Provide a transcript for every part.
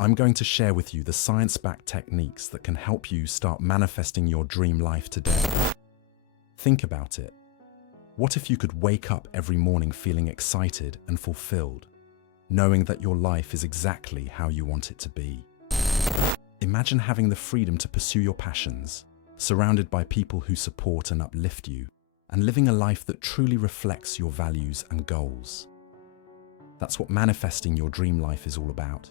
I'm going to share with you the science-backed techniques that can help you start manifesting your dream life today. Think about it. What if you could wake up every morning feeling excited and fulfilled, knowing that your life is exactly how you want it to be? Imagine having the freedom to pursue your passions, surrounded by people who support and uplift you, and living a life that truly reflects your values and goals. That's what manifesting your dream life is all about.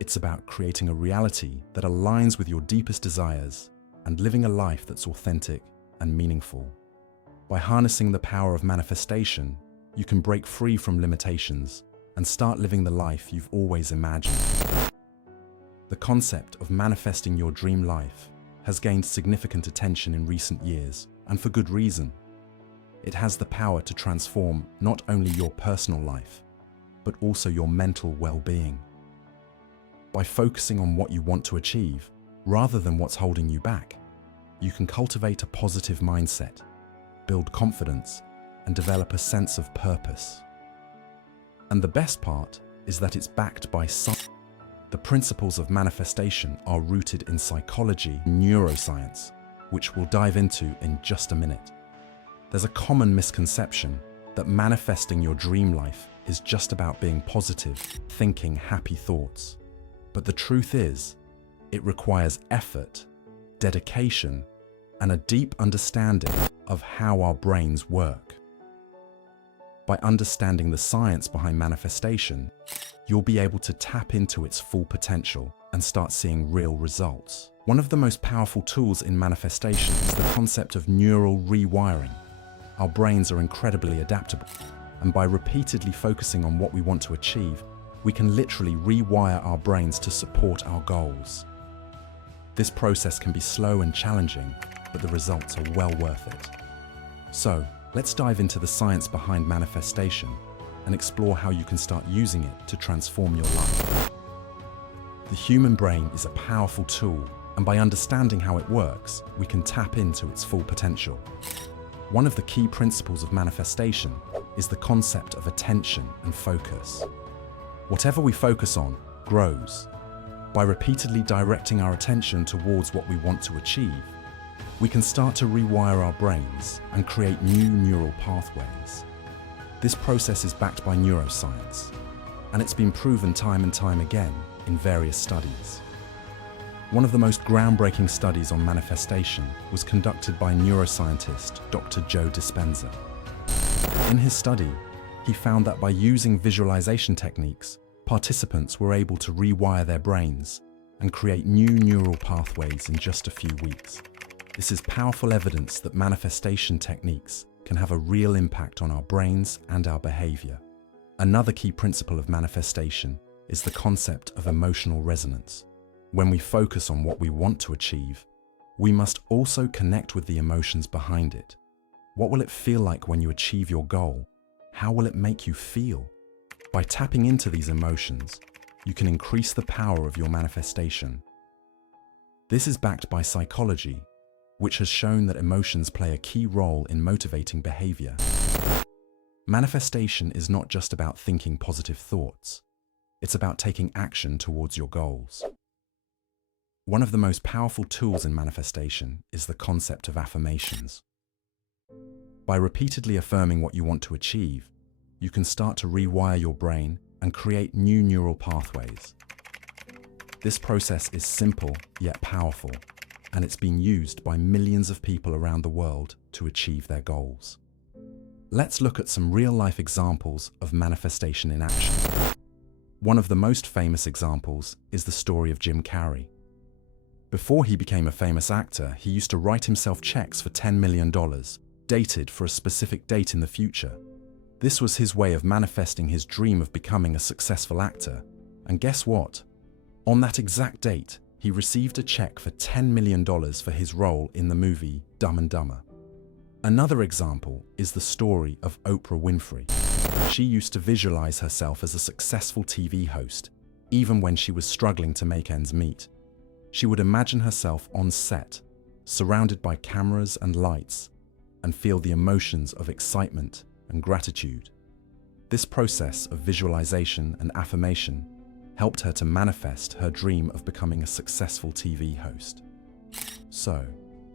It's about creating a reality that aligns with your deepest desires and living a life that's authentic and meaningful. By harnessing the power of manifestation, you can break free from limitations and start living the life you've always imagined. The concept of manifesting your dream life has gained significant attention in recent years, and for good reason. It has the power to transform not only your personal life, but also your mental well-being. By focusing on what you want to achieve, rather than what's holding you back, you can cultivate a positive mindset, build confidence, and develop a sense of purpose. And the best part is that it's backed by science. The principles of manifestation are rooted in psychology and neuroscience, which we'll dive into in just a minute. There's a common misconception that manifesting your dream life is just about being positive, thinking happy thoughts. But the truth is, it requires effort, dedication, and a deep understanding of how our brains work. By understanding the science behind manifestation, you'll be able to tap into its full potential and start seeing real results. One of the most powerful tools in manifestation is the concept of neural rewiring. Our brains are incredibly adaptable, and by repeatedly focusing on what we want to achieve, we can literally rewire our brains to support our goals. This process can be slow and challenging, but the results are well worth it. So, let's dive into the science behind manifestation and explore how you can start using it to transform your life. The human brain is a powerful tool, and by understanding how it works, we can tap into its full potential. One of the key principles of manifestation is the concept of attention and focus. Whatever we focus on grows. By repeatedly directing our attention towards what we want to achieve, we can start to rewire our brains and create new neural pathways. This process is backed by neuroscience, and it's been proven time and time again in various studies. One of the most groundbreaking studies on manifestation was conducted by neuroscientist Dr. Joe Dispenza. In his study, he found that by using visualization techniques, participants were able to rewire their brains and create new neural pathways in just a few weeks. This is powerful evidence that manifestation techniques can have a real impact on our brains and our behavior. Another key principle of manifestation is the concept of emotional resonance. When we focus on what we want to achieve, we must also connect with the emotions behind it. What will it feel like when you achieve your goal? How will it make you feel? By tapping into these emotions, you can increase the power of your manifestation. This is backed by psychology, which has shown that emotions play a key role in motivating behavior. Manifestation is not just about thinking positive thoughts. It's about taking action towards your goals. One of the most powerful tools in manifestation is the concept of affirmations. By repeatedly affirming what you want to achieve, you can start to rewire your brain and create new neural pathways. This process is simple yet powerful, and it's been used by millions of people around the world to achieve their goals. Let's look at some real-life examples of manifestation in action. One of the most famous examples is the story of Jim Carrey. Before he became a famous actor, he used to write himself checks for $10 million, dated for a specific date in the future. This was his way of manifesting his dream of becoming a successful actor. And guess what? On that exact date, he received a check for $10 million for his role in the movie Dumb and Dumber. Another example is the story of Oprah Winfrey. She used to visualize herself as a successful TV host, even when she was struggling to make ends meet. She would imagine herself on set, surrounded by cameras and lights, and feel the emotions of excitement and gratitude. This process of visualization and affirmation helped her to manifest her dream of becoming a successful TV host. So,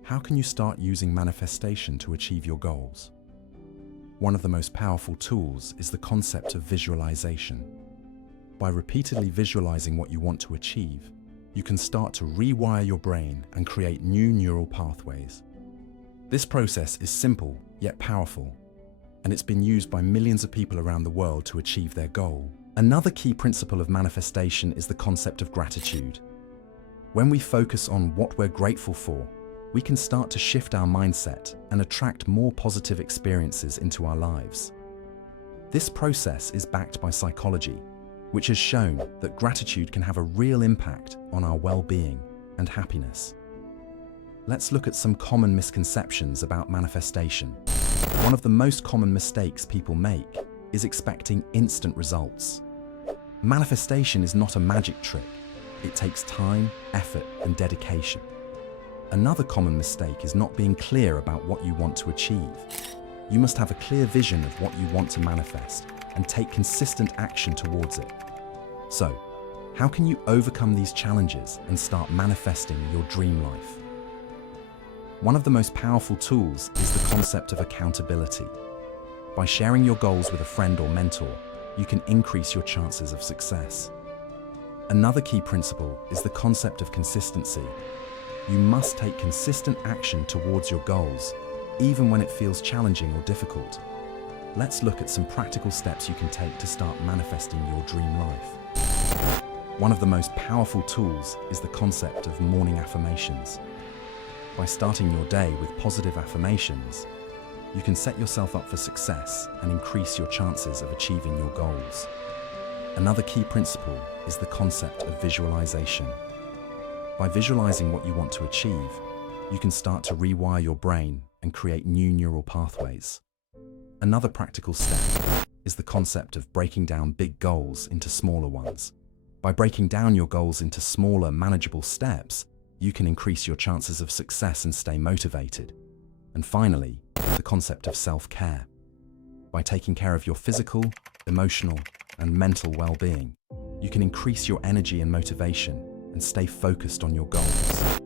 how can you start using manifestation to achieve your goals? One of the most powerful tools is the concept of visualization. By repeatedly visualizing what you want to achieve, you can start to rewire your brain and create new neural pathways. This process is simple yet powerful, and it's been used by millions of people around the world to achieve their goal. Another key principle of manifestation is the concept of gratitude. When we focus on what we're grateful for, we can start to shift our mindset and attract more positive experiences into our lives. This process is backed by psychology, which has shown that gratitude can have a real impact on our well-being and happiness. Let's look at some common misconceptions about manifestation. One of the most common mistakes people make is expecting instant results. Manifestation is not a magic trick. It takes time, effort, and dedication. Another common mistake is not being clear about what you want to achieve. You must have a clear vision of what you want to manifest and take consistent action towards it. So, how can you overcome these challenges and start manifesting your dream life? One of the most powerful tools is the concept of accountability. By sharing your goals with a friend or mentor, you can increase your chances of success. Another key principle is the concept of consistency. You must take consistent action towards your goals, even when it feels challenging or difficult. Let's look at some practical steps you can take to start manifesting your dream life. One of the most powerful tools is the concept of morning affirmations. By starting your day with positive affirmations, you can set yourself up for success and increase your chances of achieving your goals. Another key principle is the concept of visualization. By visualizing what you want to achieve, you can start to rewire your brain and create new neural pathways. Another practical step is the concept of breaking down big goals into smaller ones. By breaking down your goals into smaller, manageable steps, you can increase your chances of success and stay motivated. And finally, the concept of self-care. By taking care of your physical, emotional, and mental well-being, you can increase your energy and motivation and stay focused on your goals.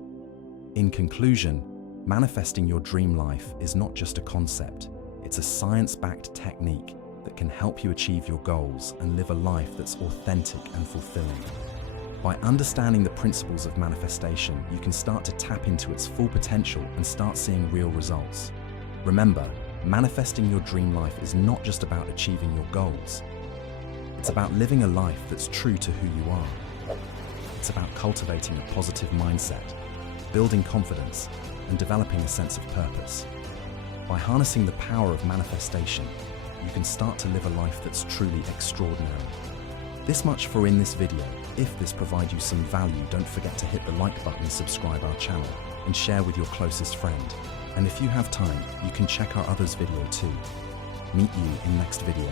In conclusion, manifesting your dream life is not just a concept, it's a science-backed technique that can help you achieve your goals and live a life that's authentic and fulfilling. By understanding the principles of manifestation, you can start to tap into its full potential and start seeing real results. Remember, manifesting your dream life is not just about achieving your goals. It's about living a life that's true to who you are. It's about cultivating a positive mindset, building confidence, and developing a sense of purpose. By harnessing the power of manifestation, you can start to live a life that's truly extraordinary. This much for in this video. If this provides you some value, don't forget to hit the like button, subscribe our channel, and share with your closest friend. And if you have time, you can check our others video too. Meet you in next video.